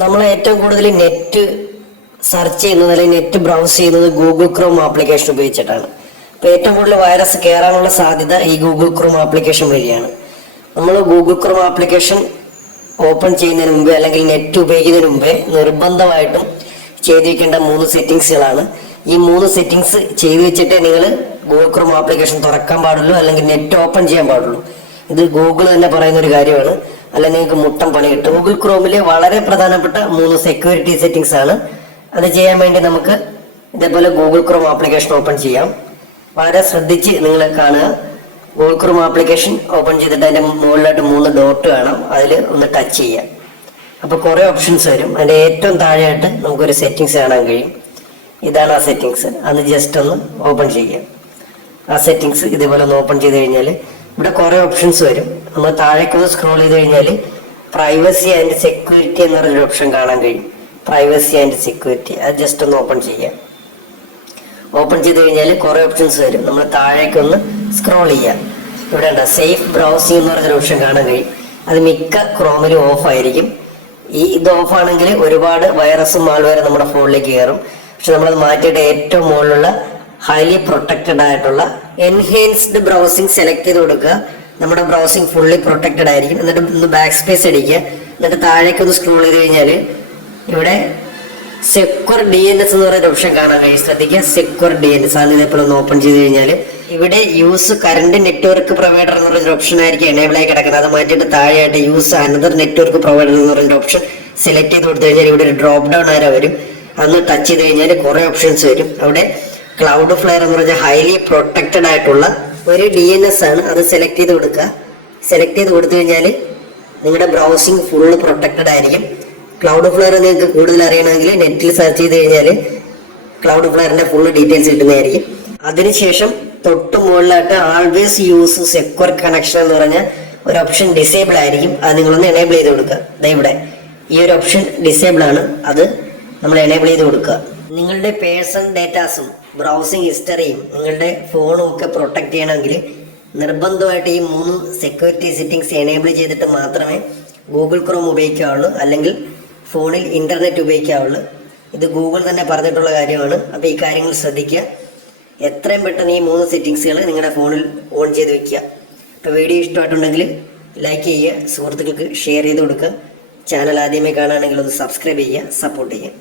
നമ്മൾ ഏറ്റവും കൂടുതൽ നെറ്റ് സെർച്ച് ചെയ്യുന്നത് അല്ലെങ്കിൽ നെറ്റ് ബ്രൗസ് ചെയ്യുന്നത് ഗൂഗിൾ ക്രോം ആപ്ലിക്കേഷൻ ഉപയോഗിച്ചിട്ടാണ്. അപ്പോൾ ഏറ്റവും കൂടുതൽ വൈറസ് കയറാനുള്ള സാധ്യത ഈ ഗൂഗിൾ ക്രോം ആപ്ലിക്കേഷൻ വഴിയാണ്. നമ്മൾ ഗൂഗിൾ ക്രോം ആപ്ലിക്കേഷൻ ഓപ്പൺ ചെയ്യുന്നതിന് മുമ്പേ അല്ലെങ്കിൽ നെറ്റ് ഉപയോഗിക്കുന്നതിന് മുമ്പേ നിർബന്ധമായിട്ടും ചെയ്ത് വെക്കേണ്ട 3 സെറ്റിങ്സുകളാണ്. ഈ 3 സെറ്റിങ്സ് ചെയ്തു വെച്ചിട്ടേ നിങ്ങൾ ഗൂഗിൾ ക്രോം ആപ്ലിക്കേഷൻ തുറക്കാൻ പാടുള്ളൂ അല്ലെങ്കിൽ നെറ്റ് ഓപ്പൺ ചെയ്യാൻ പാടുള്ളൂ. ഇത് ഗൂഗിൾ തന്നെ പറയുന്ന ഒരു കാര്യമാണ്, അല്ല നിങ്ങൾക്ക് മുട്ടം പണി കിട്ടും. ഗൂഗിൾ ക്രോമിലെ വളരെ പ്രധാനപ്പെട്ട 3 സെക്യൂരിറ്റി സെറ്റിങ്സ് ആണ്. അത് ചെയ്യാൻ വേണ്ടി നമുക്ക് ഇതേപോലെ ഗൂഗിൾ ക്രോം ആപ്ലിക്കേഷൻ ഓപ്പൺ ചെയ്യാം. വളരെ ശ്രദ്ധിച്ച് നിങ്ങൾ കാണുക. ഗൂഗിൾ ക്രോം ആപ്ലിക്കേഷൻ ഓപ്പൺ ചെയ്തിട്ട് അതിന്റെ മുകളിലായിട്ട് 3 ഡോട്ട് കാണാം, അതിൽ ഒന്ന് ടച്ച് ചെയ്യാം. അപ്പോൾ കുറേ ഓപ്ഷൻസ് വരും. അതിന്റെ ഏറ്റവും താഴെയായിട്ട് നമുക്കൊരു സെറ്റിങ്സ് കാണാൻ കഴിയും. ഇതാണ് ആ സെറ്റിങ്സ്. അത് ജസ്റ്റ് ഒന്ന് ഓപ്പൺ ചെയ്യാം. ആ സെറ്റിങ്സ് ഇതേപോലെ ഒന്ന് ഓപ്പൺ ചെയ്ത് കഴിഞ്ഞാൽ ഇവിടെ കുറേ ഓപ്ഷൻസ് വരും. നമ്മൾ താഴേക്കൊന്ന് സ്ക്രോൾ ചെയ്ത് കഴിഞ്ഞാൽ പ്രൈവസി ആൻഡ് സെക്യൂരിറ്റി എന്ന് പറഞ്ഞൊരു ഓപ്ഷൻ കാണാൻ കഴിയും. പ്രൈവസി ആൻഡ് സെക്യൂരിറ്റി അത് ജസ്റ്റ് ഒന്ന് ഓപ്പൺ ചെയ്യാം. ഓപ്പൺ ചെയ്ത് കഴിഞ്ഞാൽ കുറേ ഓപ്ഷൻസ് വരും. നമ്മൾ താഴേക്കൊന്ന് സ്ക്രോൾ ചെയ്യാം. ഇവിടെ ഉണ്ട് സേഫ് ബ്രൗസിംഗ് എന്ന് പറഞ്ഞൊരു ഓപ്ഷൻ കാണാൻ കഴിയും. അത് മിക്ക ക്രോമിലും ഓഫ് ആയിരിക്കും. ഇത് ഓഫ് ആണെങ്കിൽ ഒരുപാട് വൈറസും മാൾവെയറും നമ്മുടെ ഫോണിലേക്ക് കയറും. പക്ഷെ നമ്മളത് മാറ്റിയിട്ട് ഏറ്റവും മുകളിലുള്ള ഹൈലി പ്രൊട്ടക്റ്റഡ് ആയിട്ടുള്ള എൻഹാൻസ്ഡ് ബ്രൗസിംഗ് സെലക്ട് ചെയ്ത് കൊടുക്കുക. നമ്മുടെ ബ്രൗസിംഗ് ഫുള്ളി പ്രൊട്ടക്റ്റഡ് ആയിരിക്കും. എന്നിട്ട് ഒന്ന് ബാക്ക് സ്പേസ് അടിക്കുക. എന്നിട്ട് താഴേക്ക് ഒന്ന് സ്ക്രോൾ ചെയ്ത് കഴിഞ്ഞാൽ ഇവിടെ സെക്യൂർ DNS എന്ന് പറയുന്ന ഓപ്ഷൻ കാണാൻ കഴിയും. ശ്രദ്ധിക്കുക, സെക്യൂർ DNS ആണ്. ഇതേപോലെ ഒന്ന് ഓപ്പൺ ചെയ്ത് കഴിഞ്ഞാൽ ഇവിടെ യൂസ് കറണ്ട് നെറ്റ്വർക്ക് പ്രൊവൈഡർ എന്ന് പറയുന്ന ഓപ്ഷൻ ആയിരിക്കും എനേബിൾ ആയി കിടക്കുന്നത്. അത് മാറ്റിയിട്ട് താഴെയായിട്ട് യൂസ് അനദർ നെറ്റ്വർക്ക് പ്രൊവൈഡർ എന്ന് പറയുന്ന ഓപ്ഷൻ സെലക്ട് ചെയ്ത് കൊടുത്തു കഴിഞ്ഞാൽ ഇവിടെ ഒരു ഡ്രോപ്പ് ഡൗൺ ആരോ വരും. അതൊന്ന് ടച്ച് ചെയ്ത് കഴിഞ്ഞാൽ കുറേ ഓപ്ഷൻസ് വരും. അവിടെ ക്ലൗഡ് ഫ്ലെയർ എന്ന് പറഞ്ഞാൽ ഹൈലി പ്രൊട്ടക്റ്റഡ് ആയിട്ടുള്ള ഒരു DNS ആണ്. അത് സെലക്ട് ചെയ്ത് കൊടുക്കുക. സെലക്ട് ചെയ്ത് കൊടുത്തു കഴിഞ്ഞാൽ നിങ്ങളുടെ ബ്രൗസിംഗ് ഫുള്ള് പ്രൊട്ടക്റ്റഡ് ആയിരിക്കും. ക്ലൗഡ് ഫ്ലെയർ നിങ്ങൾക്ക് കൂടുതൽ അറിയണമെങ്കിൽ നെറ്റിൽ സെർച്ച് ചെയ്ത് കഴിഞ്ഞാൽ ക്ലൗഡ് ഫ്ലെയറിന്റെ ഫുള്ള് ഡീറ്റെയിൽസ് കിട്ടുന്നതായിരിക്കും. അതിനുശേഷം തൊട്ട് മുകളിലായിട്ട് ആൾവേസ് യൂസ് സെക്യൂർ കണക്ഷൻ എന്ന് പറഞ്ഞ ഒരു ഓപ്ഷൻ ഡിസേബിൾ ആയിരിക്കും. അത് നിങ്ങളൊന്ന് എനേബിൾ ചെയ്ത് കൊടുക്കുക. ഇവിടെ ഈ ഒരു ഓപ്ഷൻ ഡിസേബിൾ ആണ്. അത് നമ്മൾ എനേബിൾ ചെയ്ത് കൊടുക്കുക. നിങ്ങളുടെ പേഴ്സണൽ ഡേറ്റാസും ബ്രൗസിംഗ് ഹിസ്റ്ററിയും നിങ്ങളുടെ ഫോണും ഒക്കെ പ്രൊട്ടക്ട് ചെയ്യണമെങ്കിൽ നിർബന്ധമായിട്ട് ഈ 3 സെക്യൂരിറ്റി സെറ്റിംഗ്സ് എനേബിൾ ചെയ്തിട്ട് മാത്രമേ ഗൂഗിൾ ക്രോം ഉപയോഗിക്കാവുള്ളൂ, അല്ലെങ്കിൽ ഫോണിൽ ഇന്റർനെറ്റ് ഉപയോഗിക്കാവുള്ളൂ. ഇത് ഗൂഗിൾ തന്നെ പറഞ്ഞിട്ടുള്ള കാര്യമാണ്. അപ്പോൾ ഈ കാര്യങ്ങൾ ശ്രദ്ധിക്കുക. എത്രയും പെട്ടെന്ന് ഈ 3 സെറ്റിങ്സുകൾ നിങ്ങളുടെ ഫോണിൽ ഓൺ ചെയ്ത് വെക്കുക. അപ്പോൾ വീഡിയോ ഇഷ്ടമായിട്ടുണ്ടെങ്കിൽ ലൈക്ക് ചെയ്യുക, സുഹൃത്തുക്കൾക്ക് ഷെയർ ചെയ്ത് കൊടുക്കുക. ചാനൽ ആദ്യമേ കാണുകയാണെങ്കിൽ ഒന്ന് സബ്സ്ക്രൈബ് ചെയ്യുക, സപ്പോർട്ട് ചെയ്യുക.